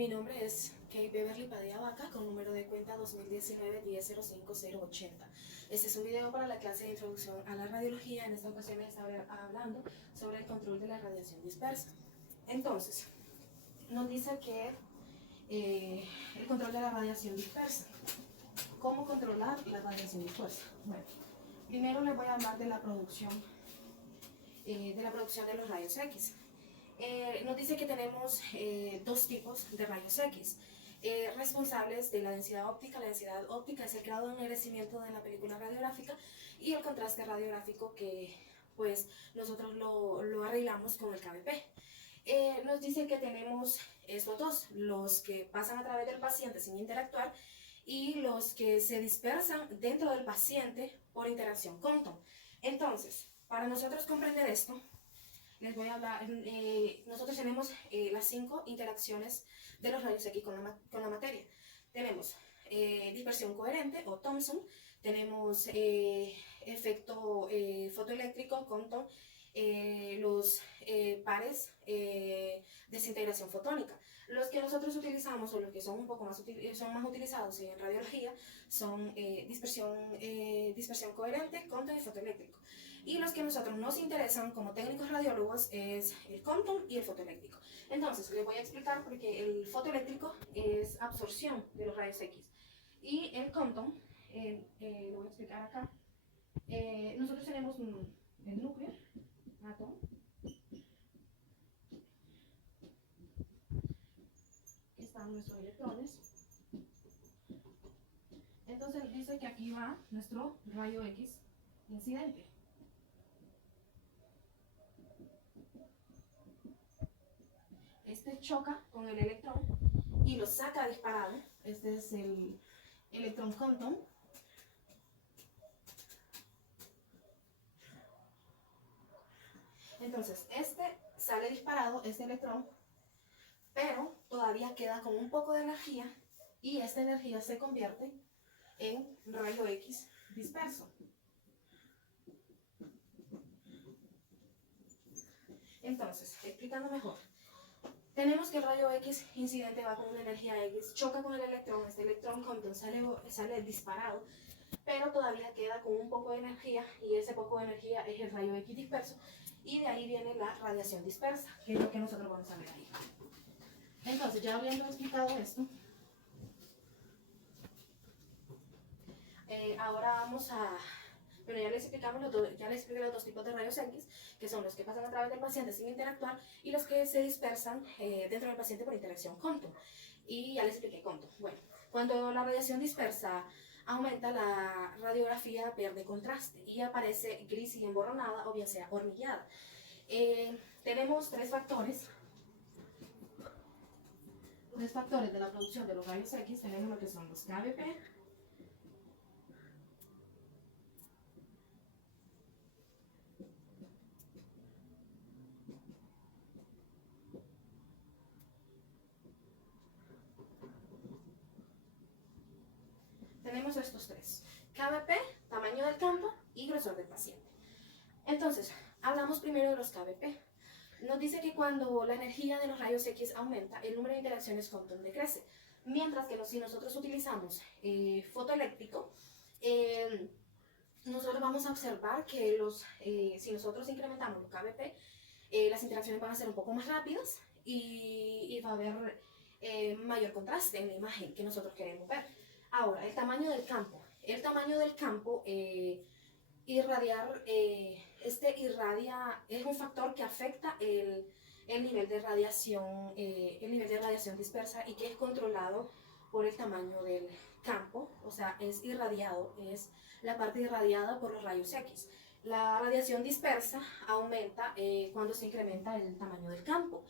Mi nombre es Kate Beverly Padilla Vaca con número de cuenta 2019-1005-080. Este es un video para la clase de introducción a la radiología. En esta ocasión me estaré hablando sobre el control de la radiación dispersa. Entonces, nos dice que el control de la radiación dispersa. ¿Cómo controlar la radiación dispersa? Bueno, primero les voy a hablar de la producción de los rayos X. Nos dice que tenemos dos tipos de rayos X responsables de la densidad óptica. La densidad óptica es el grado de ennegrecimiento de la película radiográfica y el contraste radiográfico que pues nosotros lo arreglamos con el KBP. Nos dice que tenemos estos dos, los que pasan a través del paciente sin interactuar y los que se dispersan dentro del paciente por interacción Compton. Entonces, para nosotros comprender esto, les voy a hablar, nosotros tenemos las 5 interacciones de los rayos X con la materia. Tenemos dispersión coherente o Thomson, tenemos efecto fotoeléctrico, Compton, los pares, desintegración fotónica. Los que nosotros utilizamos, o los que son un poco más, son más utilizados en radiología, son dispersión coherente, Compton y fotoeléctrico. Y los que a nosotros nos interesan como técnicos radiólogos es el Compton y el fotoeléctrico. Entonces, les voy a explicar porque el fotoeléctrico es absorción de los rayos X. Y el Compton, lo voy a explicar acá. Nosotros tenemos el núcleo, átomo, que están nuestros electrones. Entonces dice que aquí va nuestro rayo X incidente. Este choca con el electrón y lo saca disparado. Este es el electrón Compton. Entonces, este sale disparado, este electrón, pero todavía queda con un poco de energía y esta energía se convierte en rayo X disperso. Entonces, explicando mejor, tenemos que el rayo X incidente va con una energía X, choca con el electrón, este electrón Compton sale disparado, pero todavía queda con un poco de energía y ese poco de energía es el rayo X disperso y de ahí viene la radiación dispersa, que es lo que nosotros vamos a ver ahí. Entonces, ya habiendo explicado esto, ahora vamos a... Pero ya les expliqué los dos tipos de rayos X, que son los que pasan a través del paciente sin interactuar y los que se dispersan dentro del paciente por interacción Compton. Y ya les expliqué Compton. Bueno, cuando la radiación dispersa aumenta, la radiografía pierde contraste y aparece gris y emborronada o bien sea hormigueada. Tenemos tres factores de la producción de los rayos X. Tenemos lo que son los KBP, tenemos estos tres: KBP, tamaño del campo y grosor del paciente. Entonces, hablamos primero de los KBP. Nos dice que cuando la energía de los rayos X aumenta, el número de interacciones Compton decrece. Mientras que si nosotros utilizamos fotoeléctrico, nosotros vamos a observar que si nosotros incrementamos los KBP, las interacciones van a ser un poco más rápidas y va a haber mayor contraste en la imagen que nosotros queremos ver. Ahora, el tamaño del campo. El tamaño del campo, irradiar, irradia, es un factor que afecta el nivel de radiación dispersa y que es controlado por el tamaño del campo, o sea, es irradiado, es la parte irradiada por los rayos X. La radiación dispersa aumenta cuando se incrementa el tamaño del campo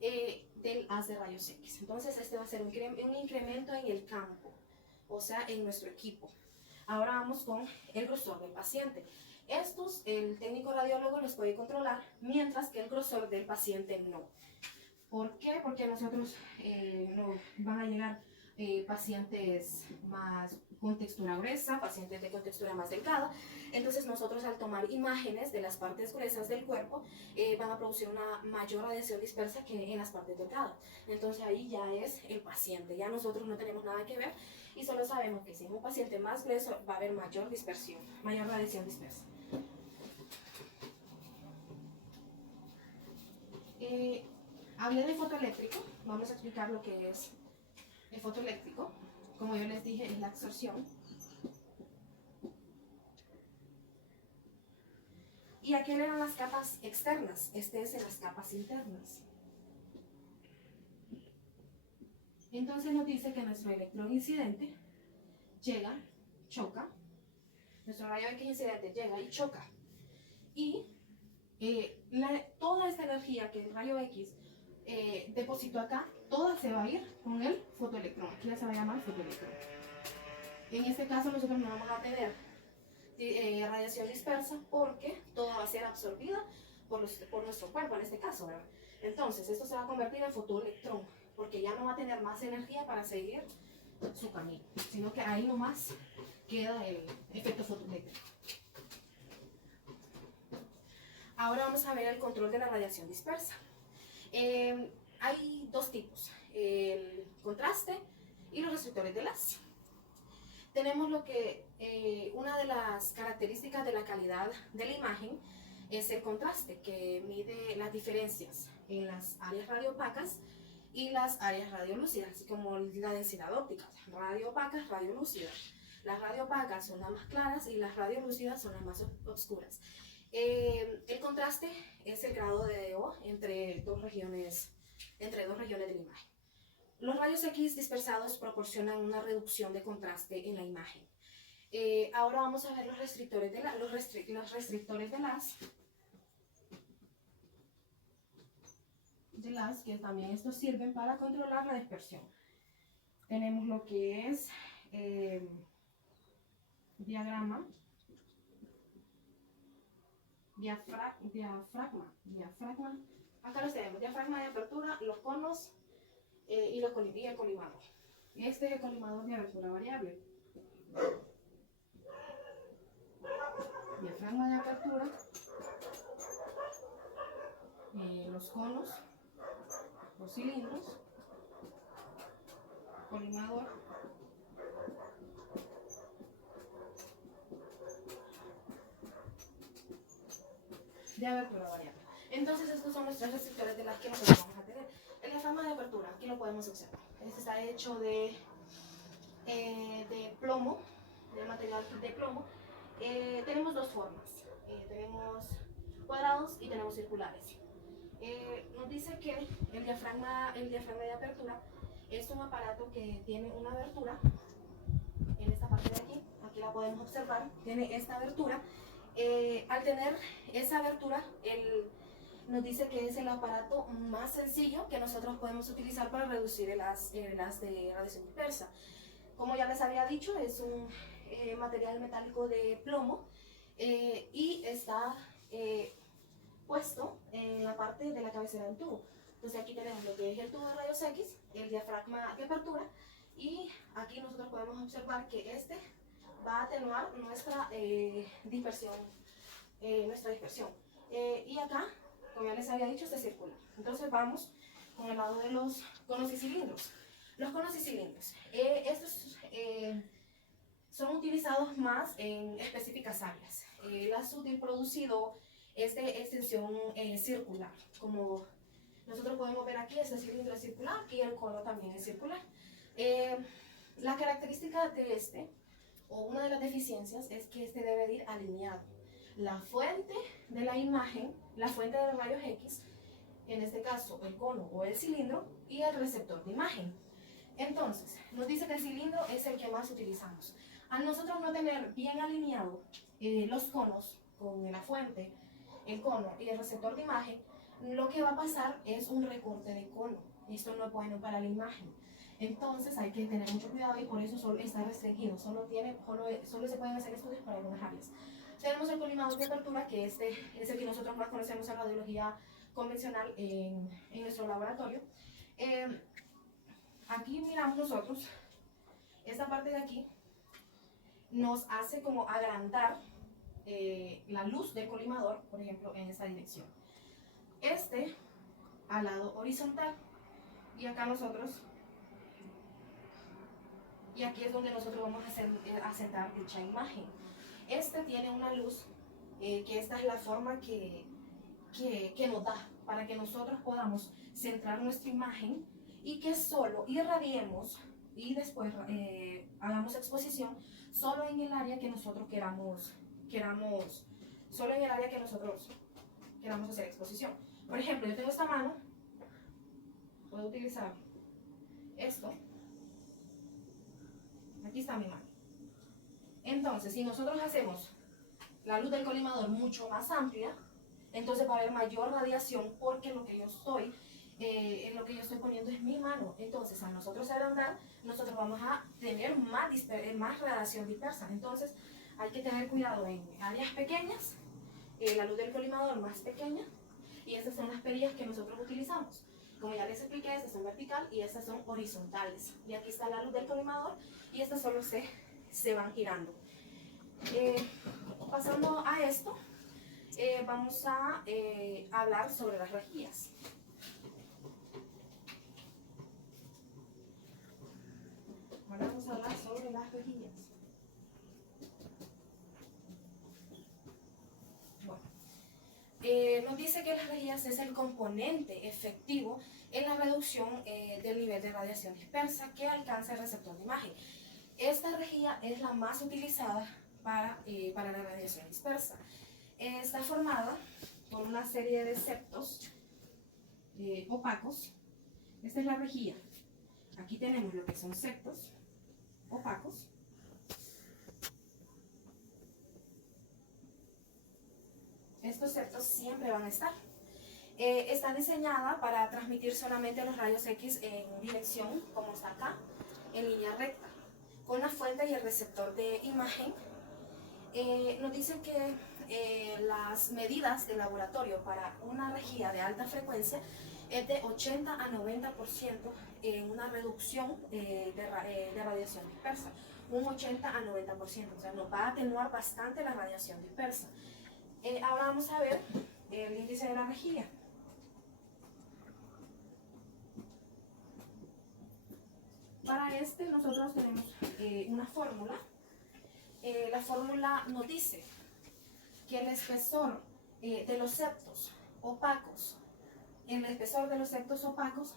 del haz de rayos X. Entonces, este va a ser un incremento en el campo, o sea, en nuestro equipo. Ahora vamos con el grosor del paciente. Estos, el técnico radiólogo los puede controlar, mientras que el grosor del paciente no. ¿Por qué? Porque nosotros no van a llegar pacientes más con textura gruesa, pacientes de con textura más delgada. Entonces nosotros al tomar imágenes de las partes gruesas del cuerpo van a producir una mayor radiación dispersa que en las partes delgadas. Entonces ahí ya es el paciente, ya nosotros no tenemos nada que ver y solo sabemos que si es un paciente más grueso va a haber mayor dispersión, mayor radiación dispersa. Hablé de fotoeléctrico, vamos a explicar lo que es el fotoeléctrico. Como yo les dije, es la absorción. Y aquí eran las capas externas, este es en las capas internas. Entonces nos dice que nuestro electrón incidente llega, choca, nuestro rayo X incidente llega y choca. Y toda esta energía que el rayo X depositó acá, toda se va a ir con el fotoelectrón. Aquí ya se va a llamar fotoelectrón. En este caso nosotros no vamos a tener radiación dispersa porque toda va a ser absorbida por nuestro cuerpo en este caso, ¿verdad? Entonces esto se va a convertir en fotoelectrón porque ya no va a tener más energía para seguir su camino, sino que ahí nomás queda el efecto fotoeléctrico. Ahora vamos a ver el control de la radiación dispersa. Hay dos tipos, el contraste y los restrictores de las. Tenemos lo que una de las características de la calidad de la imagen es el contraste, que mide las diferencias en las áreas radiopacas y las áreas radiolúcidas, así como la densidad óptica, radiopacas, radiolúcidas. Las radiopacas son las más claras y las radiolúcidas son las más oscuras. El contraste es el grado de DO entre dos regiones de la imagen. Los rayos X dispersados proporcionan una reducción de contraste en la imagen. Ahora vamos a ver los restrictores de los restrictores de las, que también estos sirven para controlar la dispersión. Tenemos lo que es diafragma, acá los tenemos, diafragma de apertura, los conos y el colimador. Este es el colimador de abertura variable. Diafragma de apertura, los conos, los cilindros, colimador, de abertura variable. Entonces estos son los tres restrictores de las que nosotros vamos a tener. El diafragma de apertura, aquí lo podemos observar. Este está hecho de plomo, de material de plomo. Tenemos dos formas, tenemos cuadrados y tenemos circulares. Nos dice que el diafragma de apertura es un aparato que tiene una abertura en esta parte de aquí, aquí la podemos observar, tiene esta abertura. Al tener esa abertura, nos dice que es el aparato más sencillo que nosotros podemos utilizar para reducir el haz de radiación dispersa. Como ya les había dicho, es un material metálico de plomo y está puesto en la parte de la cabecera del tubo. Entonces aquí tenemos lo que es el tubo de rayos X, el diafragma de apertura, y aquí nosotros podemos observar que este va a atenuar nuestra dispersión. Y acá, como ya les había dicho, se circula. Entonces vamos con el lado de los conos y cilindros. Los conos y cilindros. Estos son utilizados más en específicas áreas. El azútil producido es de extensión circular. Como nosotros podemos ver aquí, este cilindro es circular y el cono también es circular. La característica de este, o una de las deficiencias, es que este debe de ir alineado. La fuente de la imagen, la fuente de los rayos X, en este caso el cono o el cilindro, y el receptor de imagen. Entonces, nos dice que el cilindro es el que más utilizamos. Al nosotros no tener bien alineado los conos con la fuente, el cono y el receptor de imagen, lo que va a pasar es un recorte de cono. Esto no es bueno para la imagen. Entonces hay que tener mucho cuidado y por eso solo está restringido. Solo se pueden hacer estudios para algunas áreas. Tenemos el colimador de apertura, que este es el que nosotros más conocemos en radiología convencional en nuestro laboratorio. Aquí miramos nosotros Esta parte de aquí nos hace como agrandar la luz del colimador, por ejemplo, en esta dirección. Este al lado horizontal, y acá nosotros, y aquí es donde nosotros vamos a centrar dicha imagen. Este tiene una luz, que esta es la forma que nos da para que nosotros podamos centrar nuestra imagen y que solo irradiemos y después hagamos exposición solo en el área que nosotros queramos, solo en el área que nosotros queramos hacer exposición. Por ejemplo, yo tengo esta mano, puedo utilizar esto, aquí está mi mano. Entonces, si nosotros hacemos la luz del colimador mucho más amplia, entonces va a haber mayor radiación porque lo que yo estoy poniendo es mi mano. Entonces, al nosotros agrandar, nosotros vamos a tener más radiación dispersa. Entonces, hay que tener cuidado en áreas pequeñas, la luz del colimador más pequeña, y estas son las perillas que nosotros utilizamos. Como ya les expliqué, estas son vertical y estas son horizontales. Y aquí está la luz del colimador y estas solo se van girando. Pasando a esto, vamos a hablar sobre las rejillas. Ahora vamos a hablar sobre las rejillas. Bueno, nos dice que las rejillas es el componente efectivo en la reducción del nivel de radiación dispersa que alcanza el receptor de imagen. Esta rejilla es la más utilizada para la radiación dispersa. Está formada por una serie de septos opacos. Esta es la rejilla. Aquí tenemos lo que son septos opacos. Estos septos siempre van a estar. Está diseñada para transmitir solamente los rayos X en dirección, como está acá, en línea recta, con la fuente y el receptor de imagen. Nos dice que las medidas de laboratorio para una rejilla de alta frecuencia es de 80 a 90% en una reducción de radiación dispersa. Un 80 a 90%, o sea, nos va a atenuar bastante la radiación dispersa. Ahora vamos a ver el índice de la rejilla. Para este nosotros tenemos una fórmula. La fórmula nos dice que el espesor de los septos opacos,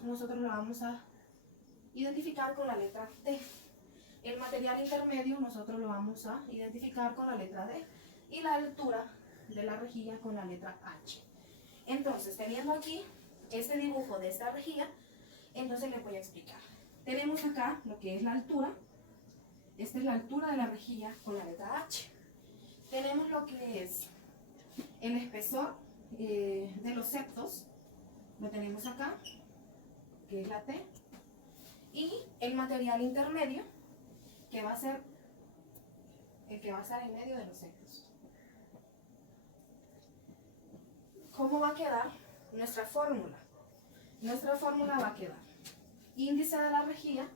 nosotros lo vamos a identificar con la letra T. El material intermedio nosotros lo vamos a identificar con la letra D y la altura de la rejilla con la letra H. Entonces, teniendo aquí este dibujo de esta rejilla, entonces les voy a explicar. Tenemos acá lo que es la altura. Esta es la altura de la rejilla con la letra H. Tenemos lo que es el espesor de los septos, lo tenemos acá, que es la T, y el material intermedio, que va a ser el que va a estar en medio de los septos. ¿Cómo va a quedar nuestra fórmula? Nuestra fórmula va a quedar índice de la rejilla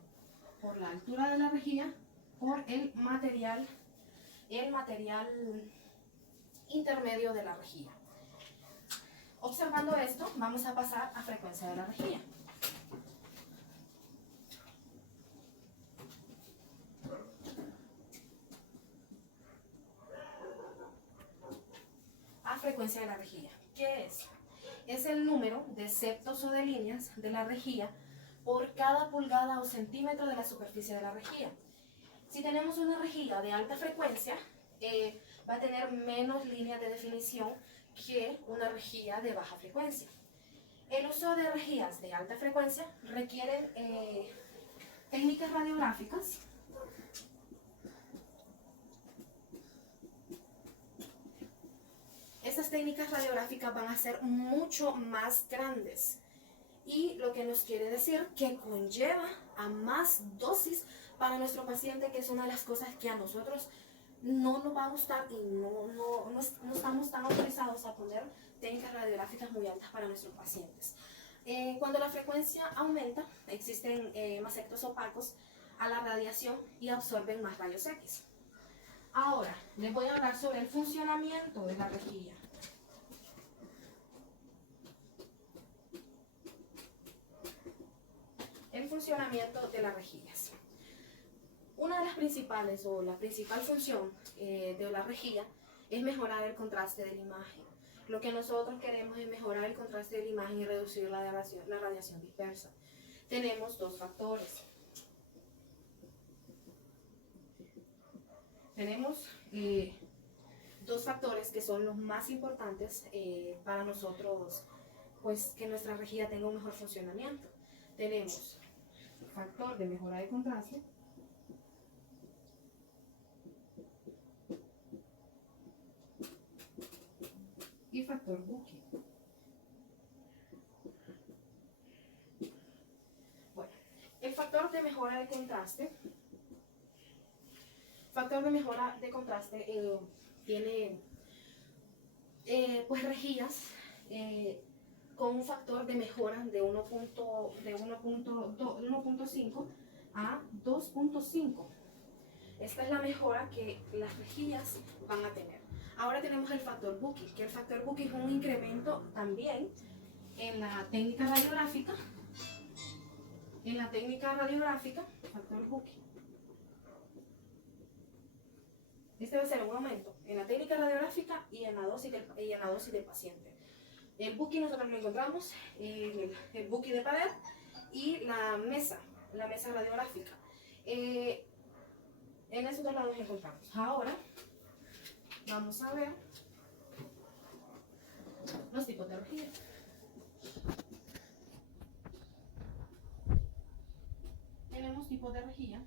por la altura de la rejilla por el material intermedio de la rejilla. Observando esto, vamos a pasar a frecuencia de la rejilla. A frecuencia de la rejilla. ¿Qué es? Es el número de septos o de líneas de la rejilla por cada pulgada o centímetro de la superficie de la rejilla. Si tenemos una rejilla de alta frecuencia, va a tener menos líneas de definición que una rejilla de baja frecuencia. El uso de rejillas de alta frecuencia requieren técnicas radiográficas Estas técnicas radiográficas van a ser mucho más grandes y lo que nos quiere decir que conlleva a más dosis para nuestro paciente, que es una de las cosas que a nosotros no nos va a gustar y no estamos tan autorizados a poner técnicas radiográficas muy altas para nuestros pacientes. Cuando la frecuencia aumenta, existen mastectos opacos a la radiación y absorben más rayos X. Ahora, les voy a hablar sobre el funcionamiento de la rejilla. El funcionamiento de las rejillas. Una de las principales o la principal función de la rejilla es mejorar el contraste de la imagen. Lo que nosotros queremos es mejorar el contraste de la imagen y reducir la radiación dispersa. Tenemos dos factores. Tenemos dos factores que son los más importantes para nosotros, pues que nuestra rejilla tenga un mejor funcionamiento. Tenemos el factor de mejora de contraste y factor Bucchi. Bueno, el factor de mejora de contraste. Factor de mejora de contraste tiene pues rejillas con un factor de mejora de 1.5 a 2.5. Esta es la mejora que las rejillas van a tener. Ahora tenemos el factor Bucchi, que el factor Bucchi es un incremento también en la técnica radiográfica. Factor Bucchi. Este va a ser un aumento en la técnica radiográfica y en la dosis del paciente. El Bucchi nosotros lo encontramos en el Bucchi de pared y la mesa radiográfica. En esos dos lados encontramos. Ahora vamos a ver los tipos de rejilla. Tenemos tipos de rejilla.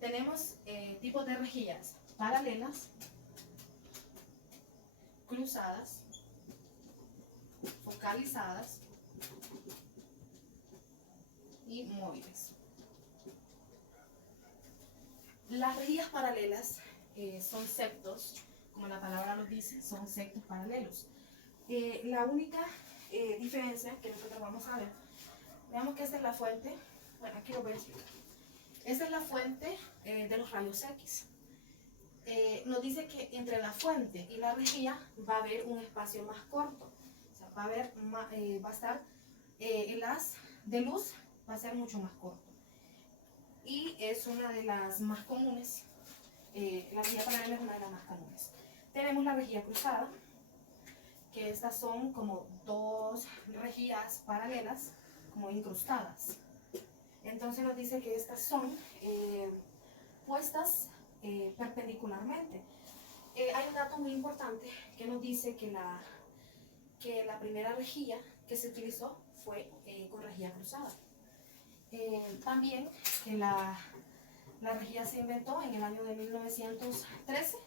Tenemos tipos de rejillas paralelas, cruzadas, focalizadas y móviles. Las rejillas paralelas son septos, como la palabra lo dice, son septos paralelos. La única diferencia que nosotros vamos a ver, veamos que esta es la fuente, bueno, aquí lo voy a explicar. Esta es la fuente de los rayos X. Nos dice que entre la fuente y la rejilla va a haber un espacio más corto. O sea, va a estar el haz de luz va a ser mucho más corto. Y es una de las más comunes. La rejilla paralela es una de las más comunes. Tenemos la rejilla cruzada, que estas son como dos rejillas paralelas, como incrustadas. Entonces nos dice que estas son puestas perpendicularmente. Hay un dato muy importante que nos dice que la primera rejilla que se utilizó fue con rejilla cruzada. También que la rejilla se inventó en el año de 1913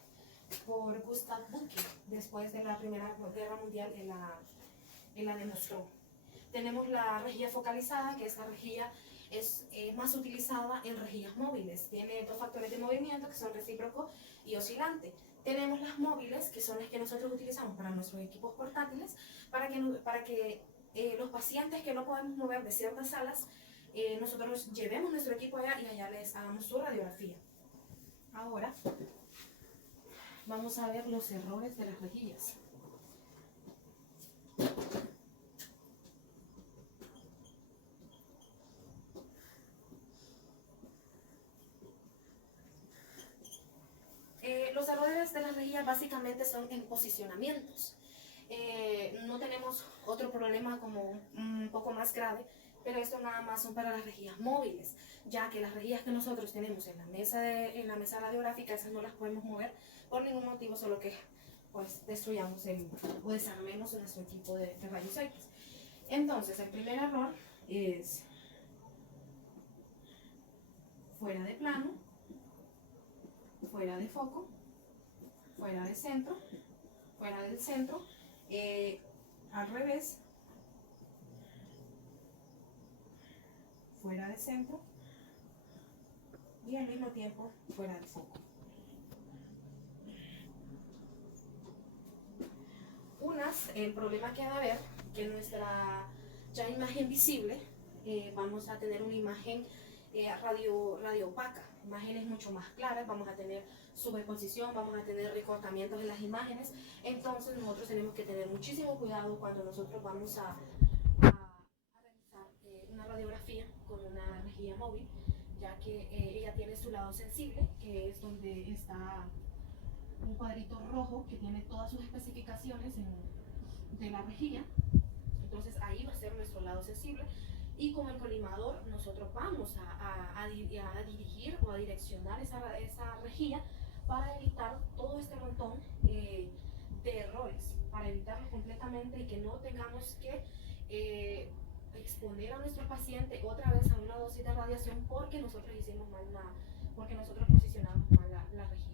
por Gustav Bucki. Después de la Primera Guerra Mundial él la demostró. Tenemos la rejilla focalizada, que esta rejilla es más utilizada en rejillas móviles. Tiene dos factores de movimiento que son recíproco y oscilante. Tenemos las móviles, que son las que nosotros utilizamos para nuestros equipos portátiles, para que los pacientes que no podemos mover de ciertas salas, nosotros llevemos nuestro equipo allá y allá les hagamos su radiografía. Ahora vamos a ver los errores de las rejillas. Los errores de las rejillas básicamente son en posicionamientos. No tenemos otro problema como un poco más grave, pero esto nada más son para las rejillas móviles, ya que las rejillas que nosotros tenemos en la mesa radiográfica, esas no las podemos mover por ningún motivo, solo que pues destruyamos o desarmemos nuestro equipo de rayos X. Entonces, el primer error es fuera de plano, fuera de foco, fuera de centro, fuera del centro, al revés, fuera de centro y al mismo tiempo fuera de foco. El problema que va a haber, que nuestra ya imagen visible vamos a tener una imagen radio opaca, imágenes mucho más claras, vamos a tener superposición, vamos a tener recortamientos en las imágenes. Entonces nosotros tenemos que tener muchísimo cuidado cuando nosotros vamos a realizar una radiografía con una rejilla móvil, ya que ella tiene su lado sensible, que es donde está un cuadrito rojo que tiene todas sus especificaciones de la rejilla. Entonces ahí va a ser nuestro lado sensible, y con el colimador nosotros vamos a dirigir o a direccionar esa rejilla para evitar todo este montón de errores, para evitarlo completamente y que no tengamos que exponer a nuestro paciente otra vez a una dosis de radiación porque nosotros hicimos mal porque nosotros posicionamos mal la rejilla.